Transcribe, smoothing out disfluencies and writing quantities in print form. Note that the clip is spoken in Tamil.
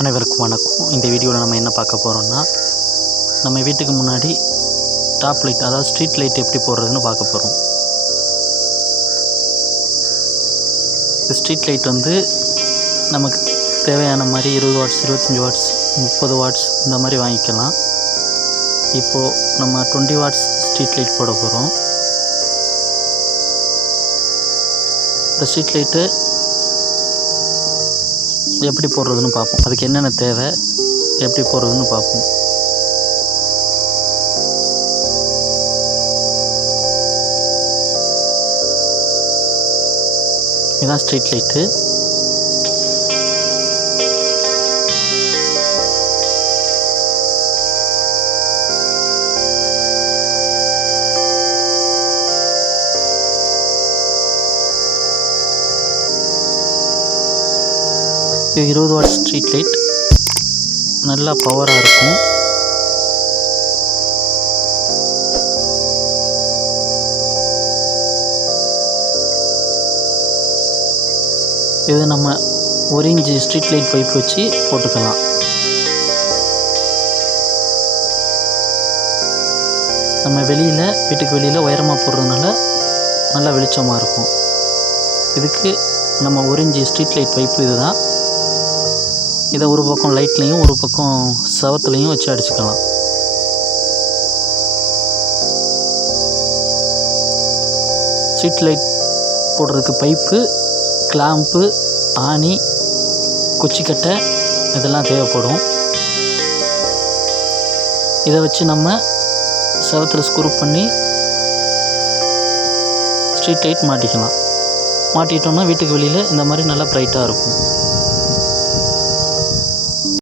அனைவருக்கும் வணக்கம். இந்த வீடியோவில் நம்ம என்ன பார்க்க போகிறோம்னா, நம்ம வீட்டுக்கு முன்னாடி டாப் லைட், அதாவது ஸ்ட்ரீட் லைட் எப்படி போடுறதுன்னு பார்க்க போகிறோம். இந்த ஸ்ட்ரீட் லைட் வந்து நமக்கு தேவையான மாதிரி 20 வாட்ஸ், 25 வாட்ஸ், 30 வாட்ஸ் இந்த மாதிரி வாங்கிக்கலாம். இப்போது நம்ம 20 வாட்ஸ் ஸ்ட்ரீட் லைட் போட போகிறோம். இந்த ஸ்ட்ரீட் லைட்டு எப்படி போடுறதுன்னு பார்ப்போம். அதுக்கு என்னென்ன தேவை, எப்படி போடுறதுன்னு பார்ப்போம். இதுதான் ஸ்ட்ரீட் லைட்டு. இது 20 வாட் ஸ்ட்ரீட் லைட், நல்லா பவராக இருக்கும். இது நம்ம 1 இன்ச் ஸ்ட்ரீட் லைட் பைப் வச்சு போட்டுக்கலாம். நம்ம வீட்டுக்கு வெளியில் உயரமாக போடுறதுனால நல்லா வெளிச்சமாக இருக்கும். இதுக்கு நம்ம 1 இன்ச் ஸ்ட்ரீட் லைட் பைப்பு இதுதான். இதை ஒரு பக்கம் லைட்லேயும் ஒரு பக்கம் செவத்துலேயும் வச்சு அடிச்சுக்கலாம். ஸ்ட்ரீட் லைட் போடுறதுக்கு பைப்பு, கிளாம்பு, ஆணி, குச்சிக்கட்டை இதெல்லாம் தேவைப்படும். இதை வச்சு நம்ம செவத்தில் ஸ்க்ரூ பண்ணி ஸ்ட்ரீட் லைட் மாட்டிக்கலாம். மாட்டிட்டோம்னா வீட்டுக்கு வெளியில் இந்த மாதிரி நல்லா ப்ரைட்டாக இருக்கும்.